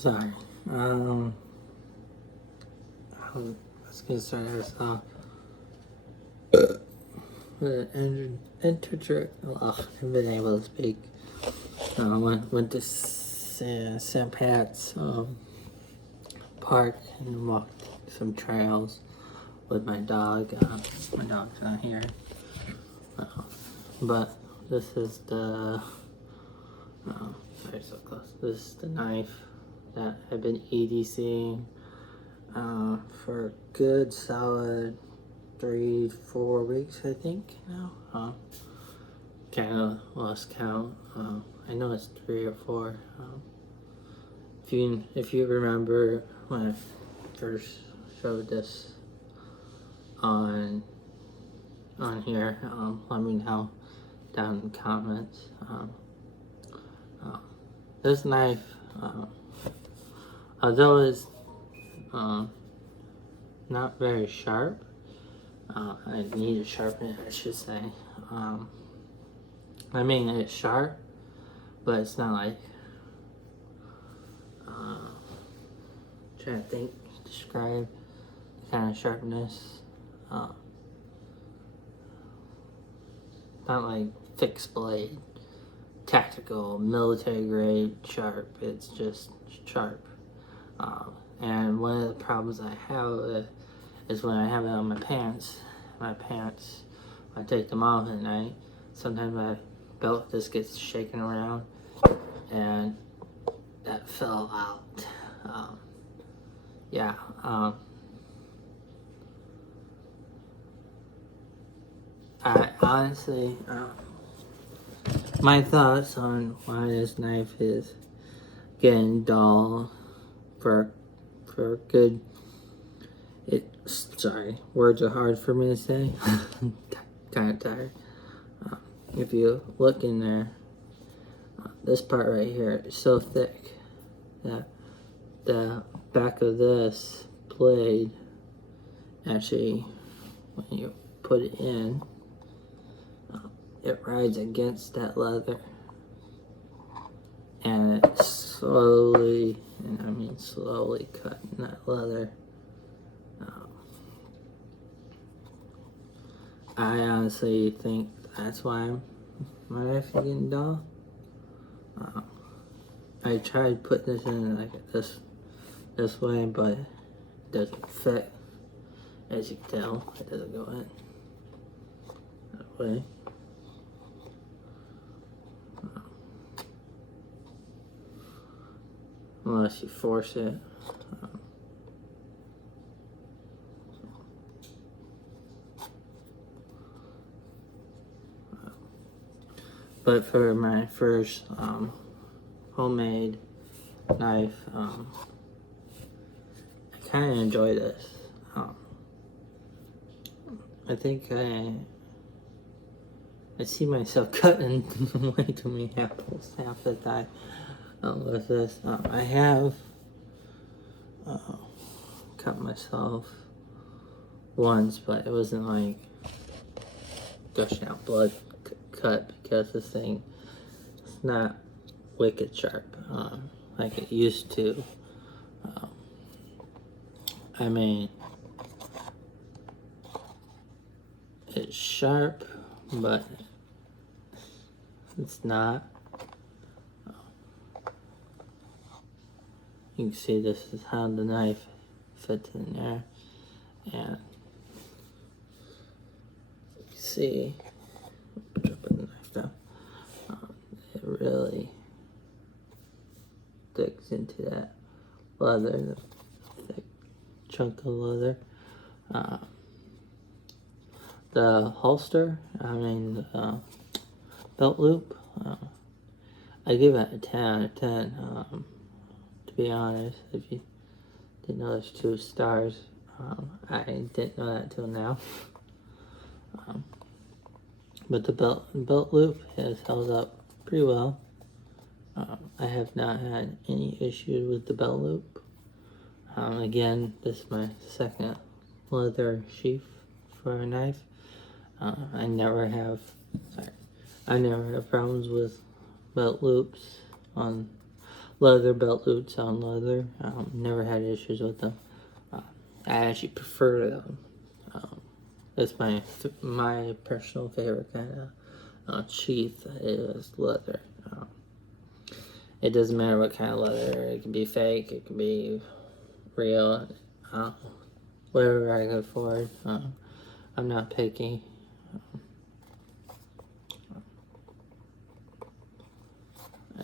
Sorry. Let's get started. Entered. Ugh, I've been able to speak. Went to St. Pat's Park and walked some trails with my dog. My dog's not here. But this is the. Sorry, so close. This is the knife that I've been EDCing for a good solid 3-4 weeks, I think now. Kind of lost count. I know it's 3 or 4. If you remember when I first showed this on here, let me know down in the comments. This knife, although it's not very sharp, I need to sharpen it, I should say. I mean, it's sharp, but it's not like, trying to describe the kind of sharpness. Not like fixed blade, tactical, military grade sharp. It's just sharp. And one of the problems I have is when I have it on my pants. My pants, I take them off at night. Sometimes my belt just gets shaken around, and that fell out. Yeah. I honestly, my thoughts on why this knife is getting dull for good. Sorry, words are hard for me to say. Kind of tired. If you look in there, this part right here is so thick that the back of this blade actually, when you put it in, it rides against that leather, and it's slowly, and I mean slowly, cutting that leather. I honestly think that's why my knife is getting dull. I tried putting this in like this way, but it doesn't fit. As you can tell, it doesn't go in that way. Unless you force it. But for my first homemade knife, I kind of enjoy this. I think I see myself cutting way too many apples half the time with this. I have cut myself once, but it wasn't like gushing out blood cut, because this thing is not wicked sharp like it used to. I mean, it's sharp, but it's not. You can see this is how the knife fits in there, and you can see, dropping the knife down, it really digs into that leather, the thick chunk of leather. The holster, I mean, the belt loop, I give it a 10 out of 10. To be honest, if you didn't know there's 2 stars, I didn't know that till now. But the belt loop has held up pretty well. I have not had any issues with the belt loop. Again, this is my second leather sheath for a knife. I never have problems with belt loops on leather belt loops on leather. Never had issues with them. I actually prefer them. It's my personal favorite kind of sheath is leather. It doesn't matter what kind of leather. It can be fake. It can be real. Whatever I can afford. I'm not picky.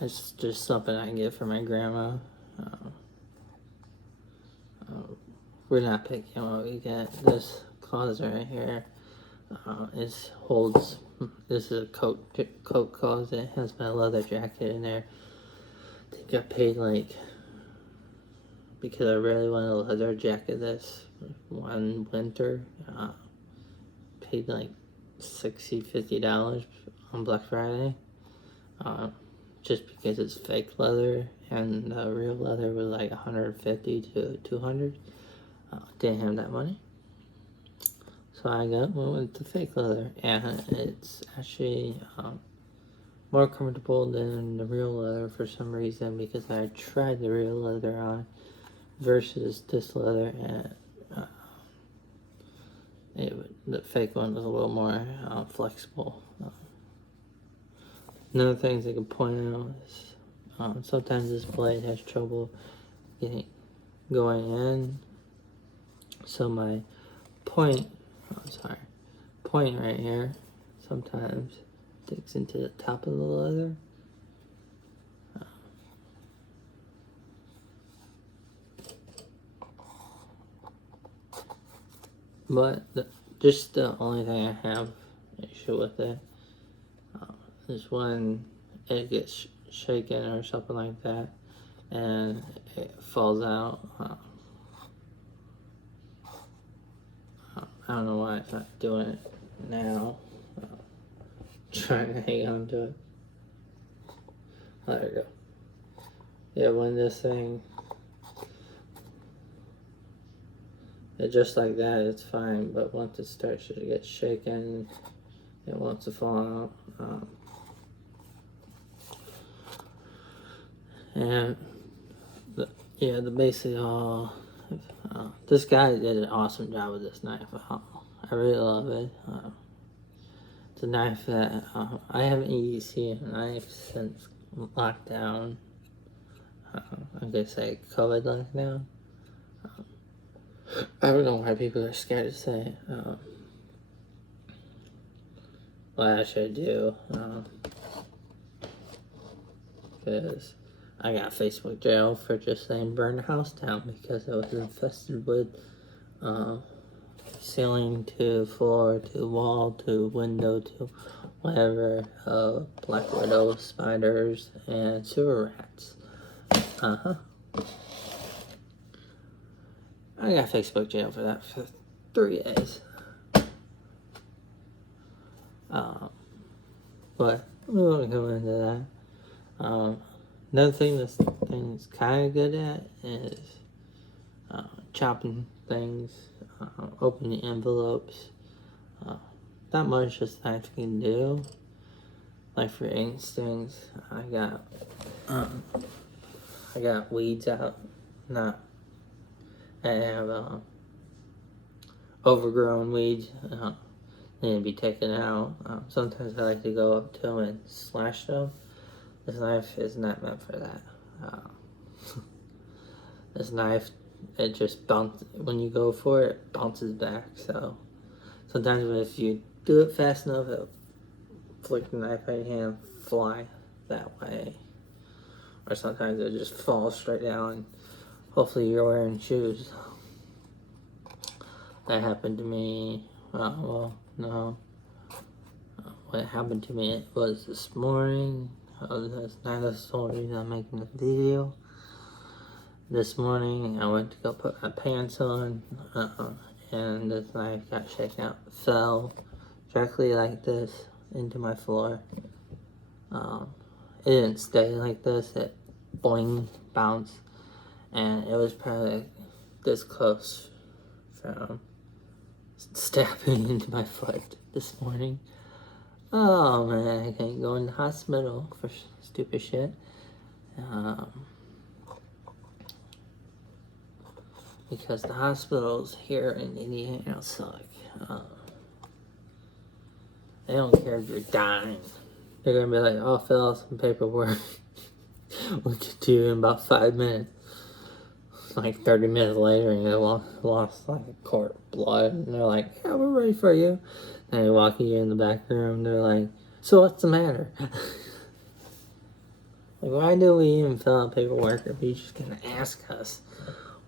It's just something I can get for my grandma. We're not picky on what we get. This closet right here holds. This is a coat closet. It has my leather jacket in there. I think I paid because I really wanted a leather jacket this one winter. Paid $50 on Black Friday. Just because it's fake leather and real leather was like $150 to $200. Didn't have that money, so I went with the fake leather, and it's actually more comfortable than the real leather for some reason, because I tried the real leather on versus this leather, and the fake one was a little more flexible. Another things I can point out is sometimes this blade has trouble going in. So my point right here sometimes digs into the top of the leather. But just the only thing I have issue with it is when it gets shaken or something like that and it falls out. I don't know why it's not doing it now. Trying to hang on to it. There we go. Yeah, when this thing, just like that, it's fine. But once it starts to get shaken, it wants to fall out. And the basic all. This guy did an awesome job with this knife. I really love it. It's a knife that I haven't used a knife since lockdown. I'm gonna say COVID lockdown. I don't know why people are scared to say it. Well, actually I do. Because I got Facebook jail for just saying burn the house down because it was infested with ceiling to floor to wall to window to whatever, black widow, spiders, and sewer rats. I got Facebook jail for that for 3 days. But we won't go into that. Another thing this thing's kind of good at is chopping things, opening envelopes. Not much this knife can do. Like for instance, I got weeds out. I have overgrown weeds. Need to be taken out. Sometimes I like to go up to them and slash them. This knife is not meant for that. This knife, it just bounces, when you go for it, it bounces back. So sometimes if you do it fast enough, it'll flick the knife out of your hand, fly that way. Or sometimes it just falls straight down. Hopefully you're wearing shoes. That happened to me, no. What happened to me was this morning. That's not the sole reason I'm making this video. This morning I went to go put my pants on, and this knife got shaken out, fell directly like this into my floor. It didn't stay like this, it boing, bounced, and it was probably this close from stabbing into my foot this morning. Oh man, I can't go in the hospital for stupid shit. because the hospitals here in Indiana suck. They don't care if you're dying. They're gonna be like, "Oh, fill out some paperwork. We'll get to you in about 5 minutes." Like 30 minutes later, and you lost like a quart of blood, and they're like, "Yeah, we're ready for you." And they walk you in the back room. They're like, "So what's the matter?" Like, why do we even fill out paperwork if you're just gonna ask us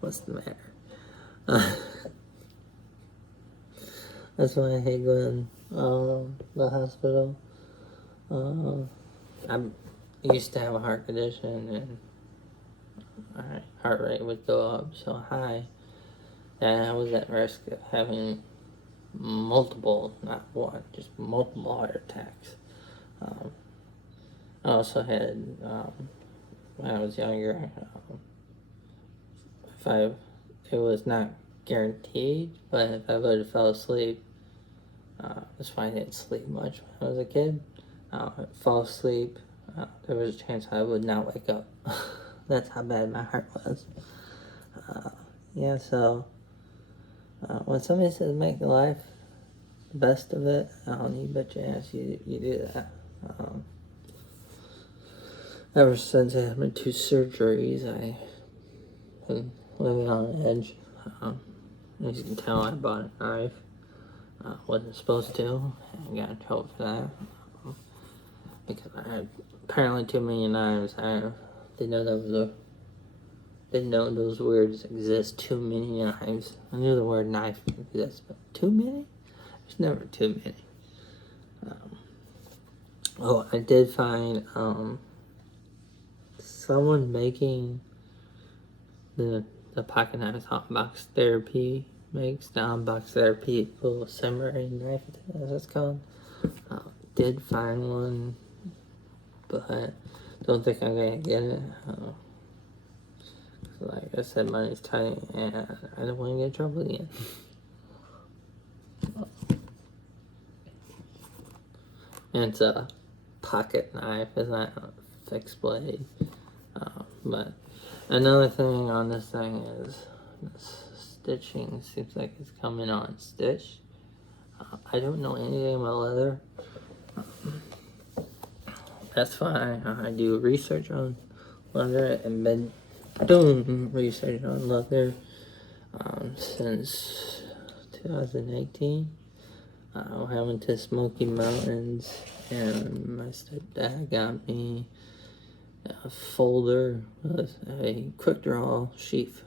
what's the matter? That's why I hate going the hospital. I used to have a heart condition, and my heart rate would go up so high that I was at risk of having multiple, not one, just multiple heart attacks. I also had, when I was younger, it was not guaranteed, but if I would have fell asleep, that's why I didn't sleep much when I was a kid. I'd fall asleep, there was a chance I would not wake up. That's how bad my heart was. Yeah, so when somebody says make life the best of it, you bet your ass you do that. Ever since I had my 2 surgeries, I've been living on edge. As you can tell, I bought a knife. Wasn't supposed to. I got in trouble for that. Because I had apparently too many knives. I didn't know those words exist. Too many knives. I knew the word knife exists, but too many? There's never too many. I did find someone making the pocket knives Unbox Therapy makes. The Unbox Therapy little samurai knife, as it's called. Did find one, but don't think I'm gonna get it. Like I said, money's tight, and I don't want to get in trouble again. And it's a pocket knife, it's not a fixed blade. But another thing on this thing is this stitching seems like it's coming on stitched. I don't know anything about leather. That's fine. I do research on leather and been doing research on leather since 2018. I went to Smoky Mountains, and my stepdad got me a folder with a quick draw sheath.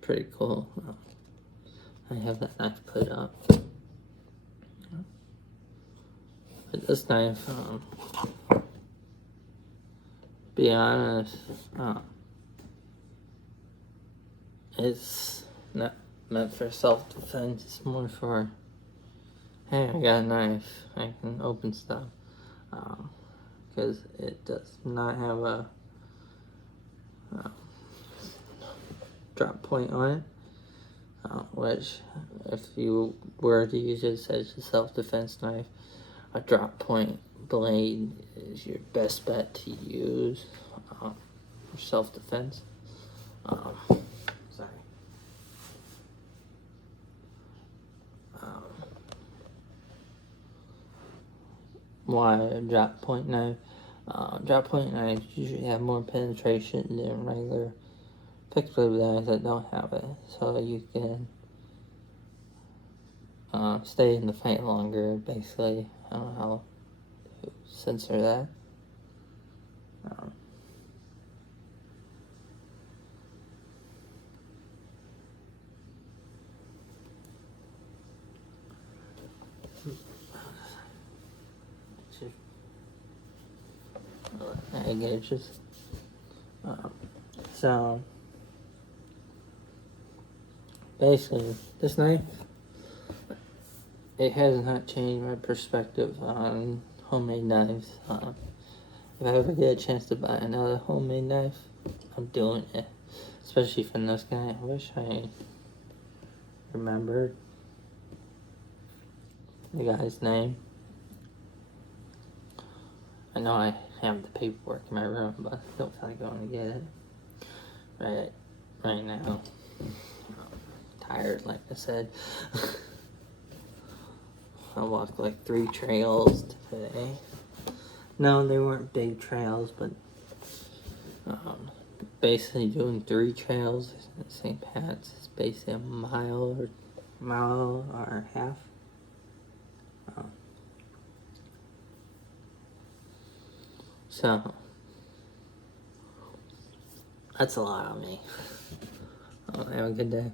Pretty cool. I have that knife put up. But this knife, be honest, it's not meant for self-defense. It's more for, hey, I got a knife, I can open stuff. Because it does not have a drop point on it, which if you were to use it as a self-defense knife, a drop point blade is your best bet to use for self-defense. Sorry. Why a drop point knife? Drop point knives usually have more penetration than regular fixed blade knives that don't have it, so you can stay in the fight longer, basically. I don't know how to censor that. I gauges. So basically, this knife, it has not changed my perspective on homemade knives. If I ever get a chance to buy another homemade knife, I'm doing it. Especially from this guy. I wish I remembered the guy's name. I know I have the paperwork in my room, but I don't feel like going to get it right now. Tired, like I said. I walked like 3 trails today. No, they weren't big trails, but basically doing 3 trails at St. Pat's is basically a mile or half. So that's a lot on me. Have a good day.